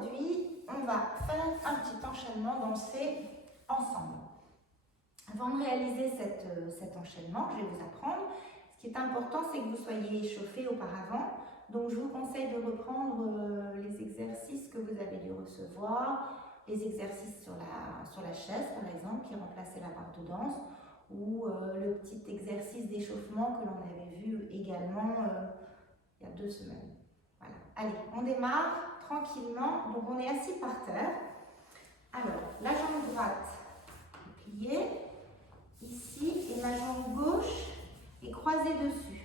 aujourd'hui, on va faire un petit enchaînement dansé ensemble. Avant de réaliser cet enchaînement, je vais vous apprendre. Ce qui est important, c'est que vous soyez échauffé auparavant. Donc, je vous conseille de reprendre les exercices que vous avez dû recevoir, les exercices sur la chaise, par exemple, qui remplaçait la barre de danse, ou le petit exercice d'échauffement que l'on avait vu également il y a 2 semaines. Voilà. Allez, on démarre tranquillement. Donc, on est assis par terre. Alors, la jambe droite est pliée ici et ma jambe gauche est croisée dessus.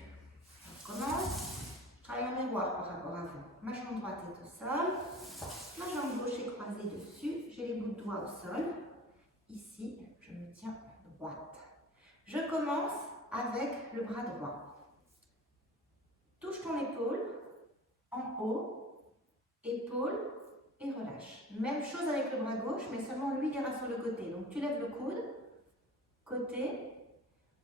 On commence. Je travaille en miroir par rapport à vous. Ma jambe droite est au sol. Ma jambe gauche est croisée dessus. J'ai les bouts de doigts au sol. Ici, je me tiens droite. Je commence avec le bras droit. Touche ton épaule en haut, épaule et relâche. Même chose avec le bras gauche, mais seulement lui ira sur le côté. Donc tu lèves le coude, côté,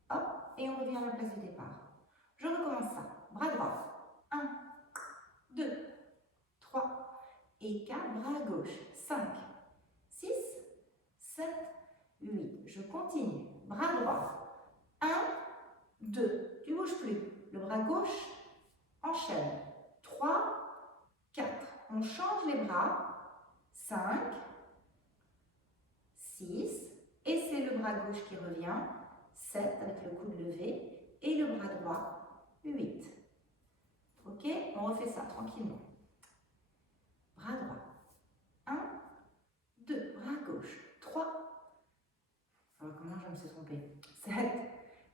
hop, et on revient à la place du départ. Je recommence ça. Bras droit. 1, 2, 3 et 4. Bras gauche. 5, 6, 7, 8. Je continue. Bras droit. 1, 2. Tu ne bouges plus. Le bras gauche enchaîne. 3, 4. On change les bras. 5, 6. Et c'est le bras gauche qui revient. 7 avec le coude levé. Et le bras droit. 8. Ok? On refait ça tranquillement. Bras droit. 1, 2. Bras gauche. 3. Alors, comment je me suis trompée? 7,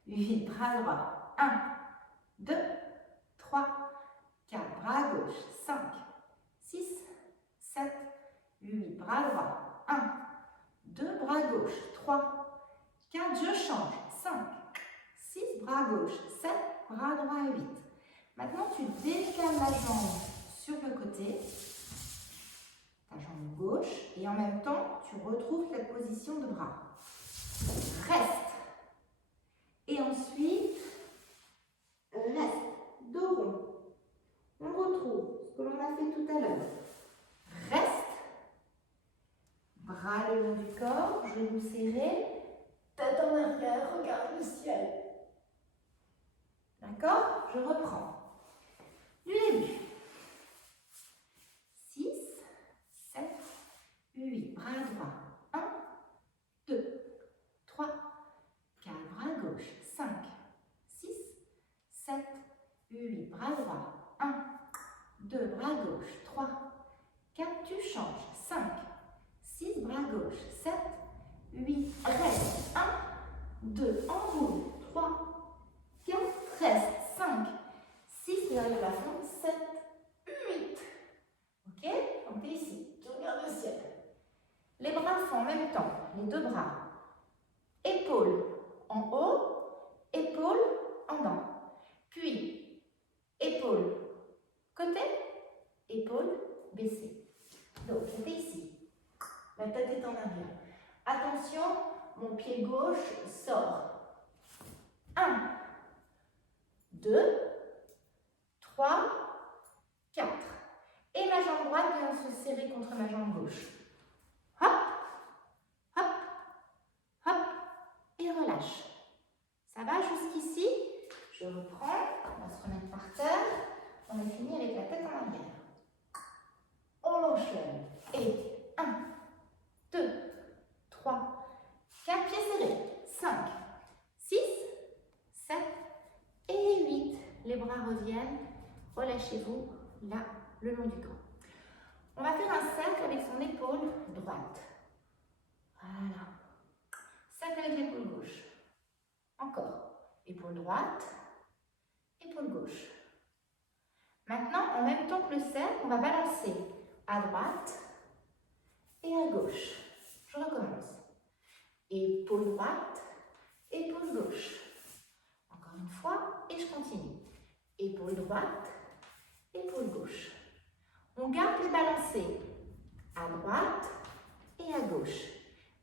8. Bras droit. 1, 2, 3, 4. Bras gauche. 5, 6, 7, 8. Bras droit. 1, 2. Bras gauche. 3, 4. Je change. 5, 6. Bras gauche. 7. Bras droit. 8. Maintenant, tu décales la jambe sur le côté, ta jambe gauche, et en même temps, tu retrouves cette position de bras. Reste. Et ensuite, reste. Dos rond. On retrouve ce que l'on a fait tout à l'heure. Reste. Bras le long du corps, genoux serrés. Tête en arrière, regarde le ciel. D'accord? Je reprends. Du début. 6, 7, 8. Bras droit. 1, 2, 3, 4. Bras gauche. 5, 6, 7, 8. Bras droit. 1, 2. Bras gauche. 3, 4. Tu changes. 5, 6. Bras gauche. 7, 8. Reste. 1, 2. Enroule. 3, 4. Reste. 5, 6. Derrière la fond. 7, 8. Ok? Donc tu es ici. Tu regardes le ciel. Les bras font en même temps. Les 2 bras. Épaule en haut. Épaule en bas. Puis, épaule côté. Épaule baissée. Donc, tu es ici. La tête est en arrière. Attention, mon pied gauche sort. 1, 2, 3, 4. Et ma jambe droite vient se serrer contre ma jambe gauche. Hop, hop, hop, et relâche. Ça va jusqu'ici? Je reprends, on va se remettre par terre. On a fini avec la tête en arrière. On l'enchaîne. Et 1, 2, 3, 4, pieds serrés. 5, 6, 7 et 8. Les bras reviennent. Relâchez-vous là, le long du corps. On va faire un cercle avec son épaule droite. Voilà. Cercle avec l'épaule gauche. Encore. Épaule droite, épaule gauche. Maintenant, en même temps que le cercle, on va balancer à droite et à gauche. Je recommence. Épaule droite, épaule gauche. Encore une fois, et je continue. Épaule droite, épaule gauche. On garde les balancés à droite et à gauche.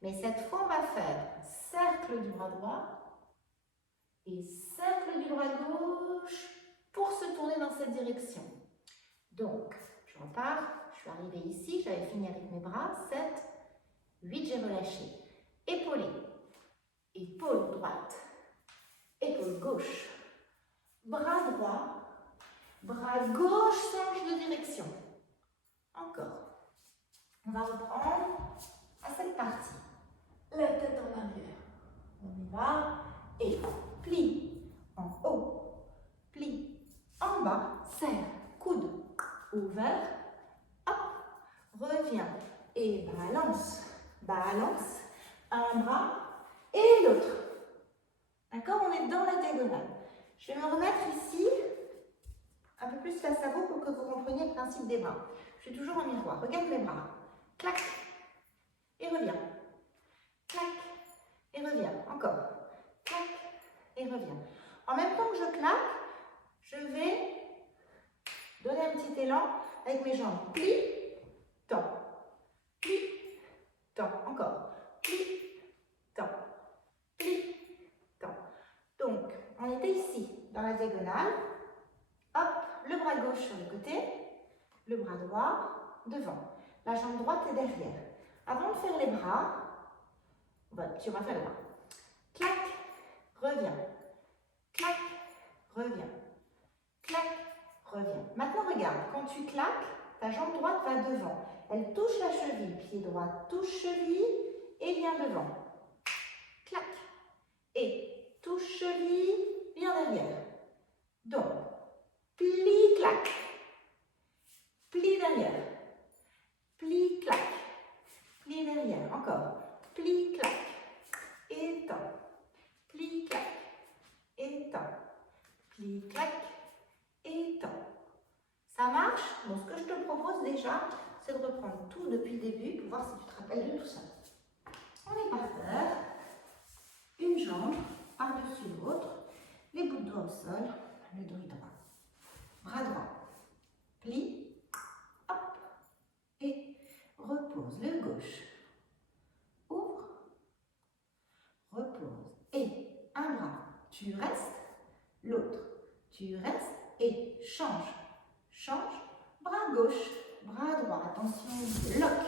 Mais cette fois, on va faire cercle du bras droit et cercle du bras gauche pour se tourner dans cette direction. Donc, je repars, je suis arrivée ici, j'avais fini avec mes bras. 7, 8, j'ai relâché. Épaulé. Épaule droite. Épaule gauche. Bras droit. Bras gauche change de direction. Encore. On va reprendre à cette partie. La tête en arrière. On y va. Et plie en haut. Plie en bas. Serre. Coude ouvert. Hop. Reviens. Et balance. Balance. Un bras et l'autre. D'accord? On est dans la diagonale. Je vais me remettre ici, un peu plus face à vous pour que vous compreniez le principe des bras. Je suis toujours en miroir. Regarde mes bras. Clac. Et reviens. Clac. Et reviens. Encore. Clac. Et reviens. En même temps que je claque, je vais donner un petit élan avec mes jambes. Plie. Tends. Plie. Tends. Encore. Plie. Tends. Plie. Tends. Donc, on était ici, dans la diagonale. Hop, le bras gauche sur le côté, le bras droit devant. La jambe droite est derrière. Avant de faire les bras, tu vas faire les bras. Clac, reviens. Clac, reviens. Clac, reviens. Maintenant, regarde, quand tu claques, ta jambe droite va devant. Elle touche la cheville. Pied droit touche cheville et vient devant. Clac. Et touche cheville, vient derrière. Donc, plie, clac. Plie derrière. Plie, clac. Plie derrière. Encore. Plie, clac. Et tends. Plie, clac. Et tends. Plie, clac. Et tends. Ça marche? Bon, ce que je te propose déjà, c'est de reprendre tout depuis le début pour voir si tu te rappelles de tout ça. On est par terre. Une jambe par-dessus l'autre. Les bouts de doigts au sol. Le dos est droit. Bras droit. Plie. Hop. Et repose. Le gauche. Ouvre. Repose. Et un bras. Tu restes. L'autre. Tu restes. Et change. Change. Bras gauche. Bras droit. Attention. Bloc.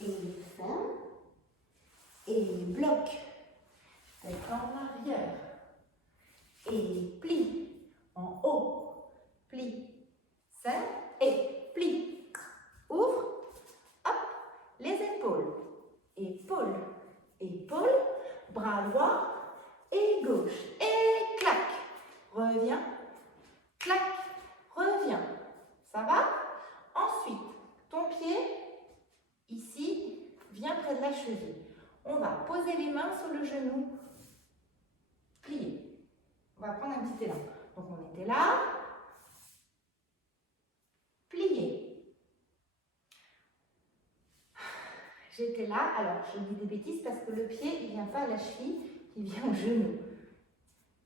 Et ferme. Et bloc. Tête en arrière. Et plie. En haut. Plie. Serre. Et plie. Ouvre. Hop. Les épaules. Épaules. Épaules. Bras droit. Et gauche. Et clac. Reviens. Clac. Reviens. Ça va? Ensuite, ton pied, ici, vient près de la cheville. On va poser les mains sur le genou. Plier. On va prendre un petit élan. Donc, on était là. Plier. J'étais là. Alors, je dis des bêtises parce que le pied, il ne vient pas à la cheville, il vient au genou.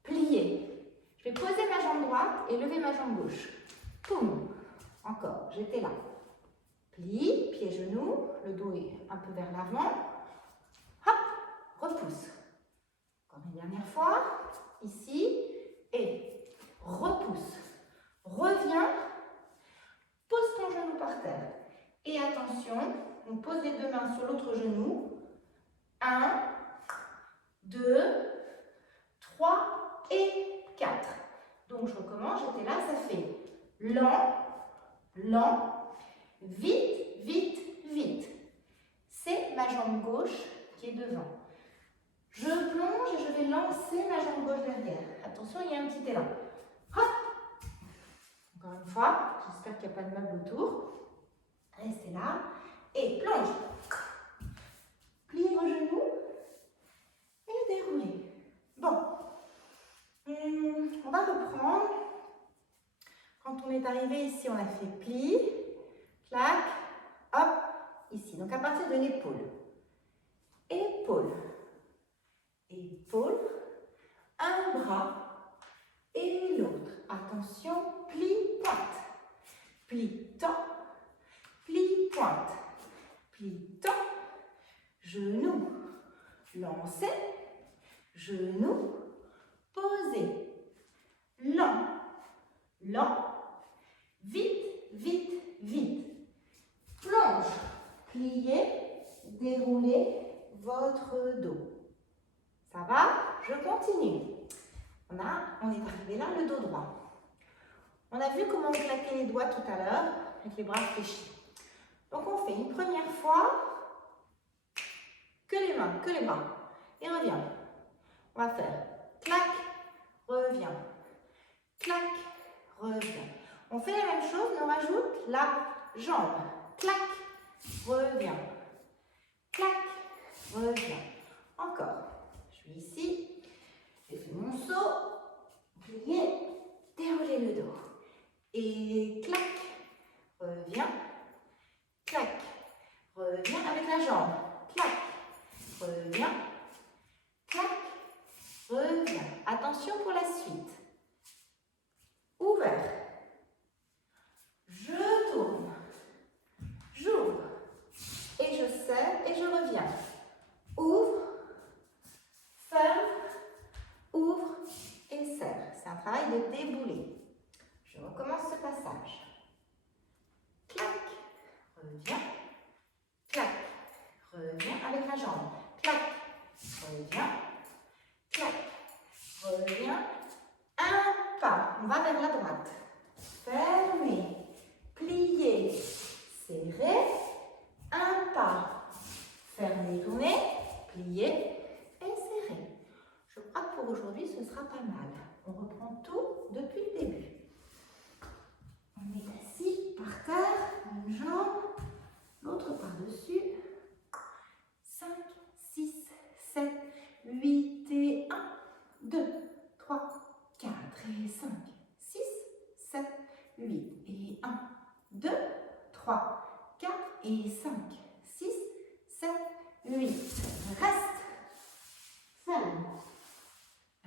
Plier. Je vais poser ma jambe droite et lever ma jambe gauche. Poum. Encore. J'étais là. Plie, pied-genou. Le dos est un peu vers l'avant. Hop. Repousse. Encore une dernière fois. Ici. Et repousse. Reviens. Pose ton genou par terre. Et attention, on pose les deux mains sur l'autre genou. 1, 2, 3 et 4. Donc je recommence, j'étais là, ça fait lent, lent, vite, vite, vite. C'est ma jambe gauche qui est devant. Je plonge et je vais lancer ma jambe gauche derrière. Attention, il y a un petit élan. Hop. Encore une fois, j'espère qu'il n'y a pas de meuble autour. Restez là. Et plonge. Pliez vos genoux. Et déroulez. Bon. On va reprendre. Quand on est arrivé ici, on a fait pli, clac, hop, ici. Donc à partir de l'épaule. Épaule. Épaule. Un bras et l'autre. Attention, pli, pointe. Pli, tend. Pli, pointe. Pli, tend. Genou. Lancer. Genou. Poser. Lent. Lent. Vite, vite, vite. dérouler votre dos. Ça va? Je continue. On est arrivé là, le dos droit. On a vu comment on claquait les doigts tout à l'heure avec les bras fléchis. Donc on fait une première fois que les mains, que les bras. Et revient. On va faire clac, revient, clac, revient. On fait la même chose, mais on rajoute la jambe. Clac, revient, clac, revient. Encore. Je suis ici, je fais mon saut, plier, dérouler le dos. Et clac, revient, clac, revient avec la jambe. Clac, revient, clac, revient. Attention pour la suite. Ouvert. Je tourne. J'ouvre. Et je serre et je reviens. Ouvre, ferme, ouvre et serre. C'est un travail de débouler. Je recommence ce passage. Clac, reviens, clac, reviens avec la jambe. Clac, reviens, clac, reviens. Un pas, on va vers la droite. Fermez, pliez, serrez. Un pas. Fermez, tournez, pliez et serrez. Je crois que pour aujourd'hui, ce sera pas mal. On reprend tout depuis le début. On est assis par terre, une jambe, l'autre par-dessus. 5, 6, 7, 8 et 1, 2, 3, 4 et 5, 6, 7, 8 et 1, 2, 3, 4 et 5, 6, 7, 8. Reste. Ferme.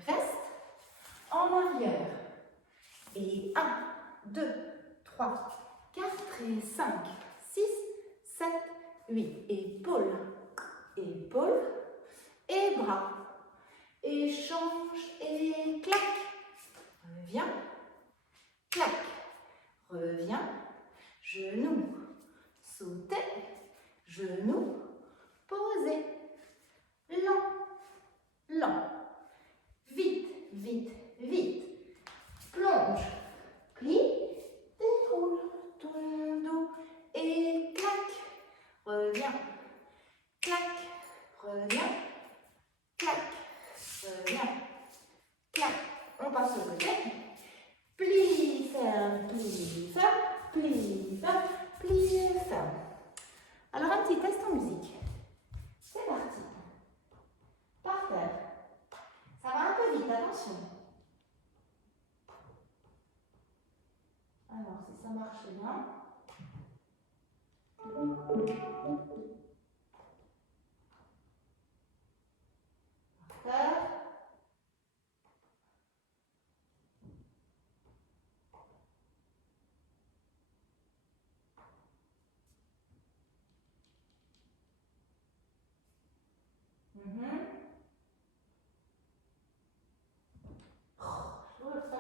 Reste en arrière. Et 1, 2, 3, 4 et 5, 6, 7, 8. Épaules, épaules et bras. Échange et clac. Reviens, clac. Reviens, genou, sauter, genou, poser. Lent, lent. Vite, vite, vite. Plonge, plie, déroule ton dos et clac. Reviens, clac, reviens, clac, reviens, clac. On passe au côté. Plie, ferme, plie, ferme, plie, ferme, plie, ferme. Alors un petit test en musique. C'est parti. Par terre. Ça va un peu vite, attention. Alors, si ça marche bien. Par terre.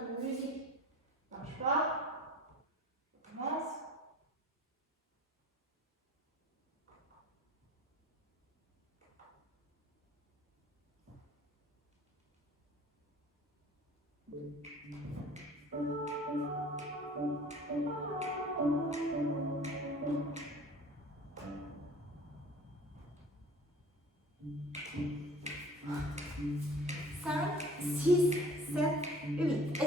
La musique ne marche pas. On commence. Cinq, six, 7, 8 et...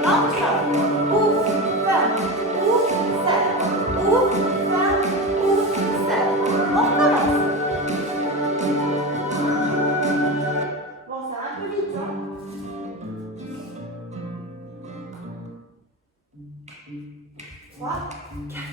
Long jump. 3, 4,